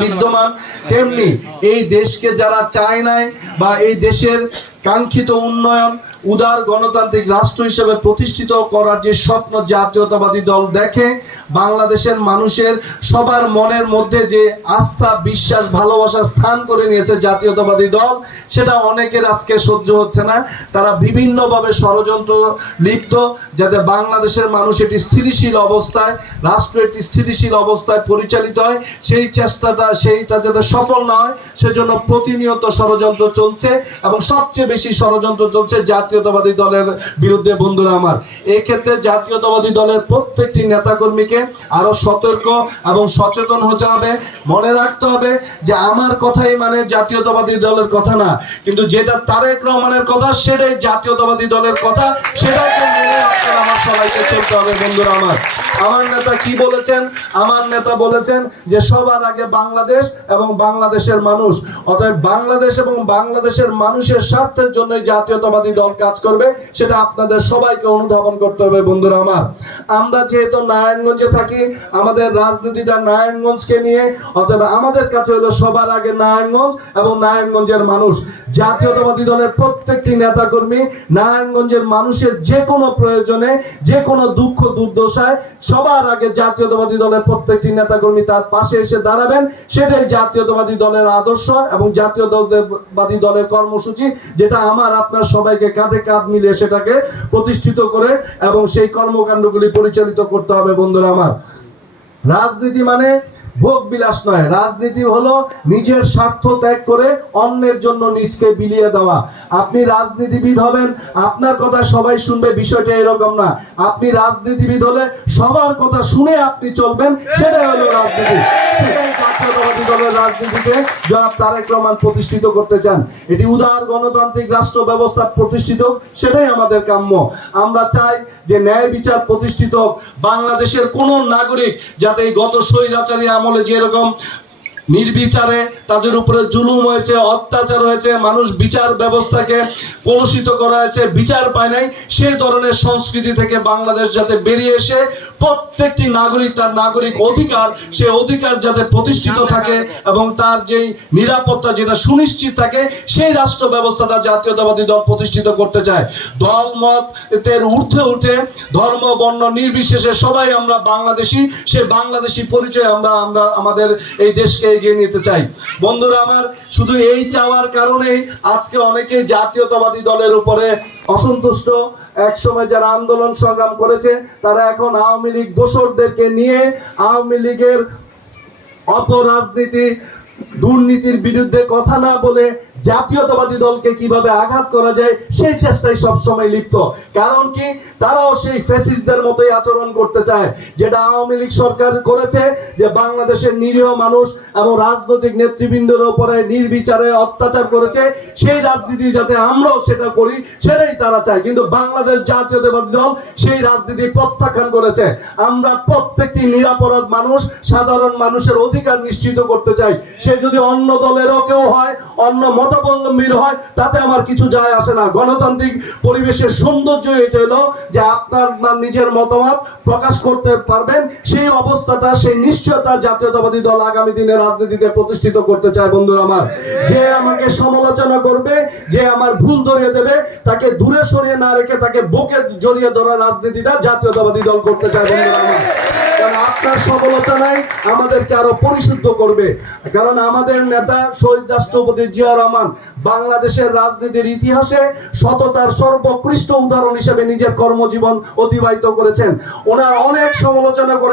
বিদ্যমান, তেমনি এই দেশকে যারা চায় নাই বা এই দেশের কাঙ্ক্ষিত উন্নয়ন উদার গণতান্ত্রিক রাষ্ট্র হিসেবে প্রতিষ্ঠিত করার যে স্বপ্ন জাতীয়তাবাদী দল দেখে, বাংলাদেশের মানুষের সবার মনের মধ্যে যে আস্থা, বিশ্বাস, ভালোবাসার স্থান করে নিয়েছে জাতীয়তাবাদী দল, সেটা অনেকের আজকে সহ্য হচ্ছে না। তারা বিভিন্নভাবে ষড়যন্ত্র লিপ্ত, যাতে বাংলাদেশের মানুষ একটি স্থিতিশীল অবস্থায়, রাষ্ট্র একটি স্থিতিশীল অবস্থায় পরিচালিত হয়, সেইটা যাতে সফল না হয় সেজন্য প্রতিনিয়ত ষড়যন্ত্র চলছে, এবং সবচেয়ে বেশি ষড়যন্ত্র চলছে জাতীয়তাবাদী দলের বিরুদ্ধে। বন্ধুরা আমার, এই ক্ষেত্রে জাতীয়তাবাদী দলের প্রত্যেকটি নেতাকর্মীকে আরো সতর্ক এবং সচেতন হতে হবে। মনে রাখতে হবে যে আমার কথাই মানে জাতীয়তাবাদী দলের কথা না, কিন্তু যেটা তারেক রহমানের কথা সেটাই জাতীয়তাবাদী দলের কথা, সেটাকে মেনে আপনারা আমার সবাইকে চলতে হবে। বন্ধুরা আমার নেতা কি বলেছেন? আমার নেতা বলেছেন যে সবার আগে বাংলাদেশ এবং বাংলাদেশের মানুষ, অতএব বাংলাদেশ এবং বাংলাদেশের মানুষের স্বার্থের জন্য জাতীয়তাবাদী দল কাজ করবে, সেটা আপনাদের সবাইকে অনুধাবন করতে হবে। বন্ধুরা আমার, আমরা যেহেতু নারায়ণগঞ্জে থাকি, আমাদের রাজনীতিটা নারায়ণগঞ্জকে নিয়ে, অতএব আমাদের কাছে হলো সবার আগে নারায়ণগঞ্জ এবং নারায়ণগঞ্জের মানুষ। জাতীয়তাবাদী দলের প্রত্যেকটি নেতাকর্মী নারায়ণগঞ্জের মানুষের যে কোনো প্রয়োজনে, যে কোনো দুঃখ দুর্দশায় সবার আগে জাতীয়তাবাদী দলের প্রত্যেকটি নেতাকর্মী তার পাশে এসে দাঁড়াবেন। সেটাই জাতীয়তাবাদী দলের আদর্শ এবং জাতীয়তাবাদী দলের কর্মসূচি, যেটা আমার আপনার সবাইকে কাঁধে কাঁধ মিলিয়ে সেটাকে প্রতিষ্ঠিত করে এবং সেই কর্মকাণ্ডগুলি পরিচালিত করতে হবে। বন্ধুরা আমার, রাজনীতি মানে ভোগ বিলাস নয়। রাজনীতি হলো নিজের স্বার্থ ত্যাগ করে অন্যের জন্য নিজকে বিলিয়ে দেওয়া। আপনি রাজনীতিবিদ হবেন, আপনার কথা সবাই শুনবে, বিষয়টা এরকম না। আপনি রাজনীতিবিদ হলে সবার কথা শুনে আপনি চলবেন, সেটাই হলো রাজনীতি। সেটাই জাতীয়তাবাদী দলের রাজনীতিতে জনাব তারেক রহমান প্রতিষ্ঠিত করতে চান। এটি উদার গণতান্ত্রিক রাষ্ট্র ব্যবস্থা প্রতিষ্ঠিত, সেটাই আমাদের কাম্য। আমরা চাই যে ন্যায় বিচার প্রতিষ্ঠিত হোক। বাংলাদেশের কোন নাগরিক যাতে এই গত স্বৈরাচারী আমলে যেরকম নির্বিচারে তাদের উপরে জুলুম হয়েছে, অত্যাচার হয়েছে, মানুষ বিচার ব্যবস্থাকে কলুষিত করা হয়েছে, বিচার পায় নাই, সেই ধরনের সংস্কৃতি থেকে বাংলাদেশ যাতে বেরিয়ে এসে প্রত্যেকটি নাগরিক তার নাগরিক অধিকার, সে অধিকার যাতে প্রতিষ্ঠিত থাকে এবং তার যেই নিরাপত্তা যেটা সুনিশ্চিত থাকে, সেই রাষ্ট্র ব্যবস্থাটা জাতীয়তাবাদী দল প্রতিষ্ঠিত করতে চায়। দল মতের ঊর্ধ্বে উঠে ধর্ম বর্ণ নির্বিশেষে সবাই আমরা বাংলাদেশি, সে বাংলাদেশি পরিচয় আমরা আমাদের এই দেশকে এগিয়ে নিতে চাই। বন্ধুরা আমার, শুধু এই চাওয়ার কারণেই আজকে অনেকেই জাতীয়তাবাদী দলের উপরে অসন্তুষ্ট। এক সময় যারা আন্দোলন সংগ্রাম করেছে, তারা এখন আওয়ামী লীগ দোসরদেরকে নিয়ে আওয়ামী লীগের অপরাজনীতি, দুর্নীতির বিরুদ্ধে কথা না বলে জাতীয়তাবাদী দলকে কিভাবে আঘাত করা যায় সেই চেষ্টায় সবসময় লিপ্ত। কারণ কি, তারাও সেই ফ্যাসিস্টদের মতোই আচরণ করতে চায়, যেটা আওয়ামী লীগ সরকার করেছে, যে বাংলাদেশের নিরীহ মানুষ এবং রাজনৈতিক নেতৃবৃন্দের উপরে নির্বিচারে অত্যাচার করেছে। সেই রাজনীতি যাতে আমরাও সেটা করি, সেটাই তারা চায়। কিন্তু বাংলাদেশ জাতীয়তাবাদী দল সেই রাজনীতি প্রত্যাখ্যান করেছে। আমরা প্রত্যেকটি নিরাপরাধ মানুষ, সাধারণ মানুষের অধিকার নিশ্চিত করতে চাই। সে যদি অন্য দলেরও কেউ হয়, অন্য মতাবলম্বীর হয়, তাতে আমার কিছু যায় আসে না। গণতান্ত্রিক পরিবেশের সৌন্দর্য এটা হলো যে আপনার নিজের মতামত প্রকাশ করতে পারবেন, সেই অবস্থাটা, সেই নিশ্চয়তা জাতীয়তাবাদী দল আগামী দিনে রাজনীতিতে প্রতিষ্ঠিত করতে চায়। বন্ধুরা আমার, যে আমাকে সমালোচনা করবে, যে আমার ভুল ধরিয়ে দেবে, তাকে দূরে সরিয়ে না রেখে তাকে বুকে জড়িয়ে ধরা রাজনীতিটা জাতীয়তাবাদী দল করতে চায়। বন্ধুরা আমার, কারণ আপনার সফলতা আমাদেরকে আরো পরিশুদ্ধ করবে। কারণ আমাদের নেতা শহীদ রাষ্ট্রপতি জিয়া রহমান বাংলাদেশের রাজনীতির ইতিহাসে সততার সর্বোৎকৃষ্ট উদাহরণ হিসেবে নিজের কর্মজীবন অতিবাহিত করেছেন। ওনার অনেক সমালোচনা করে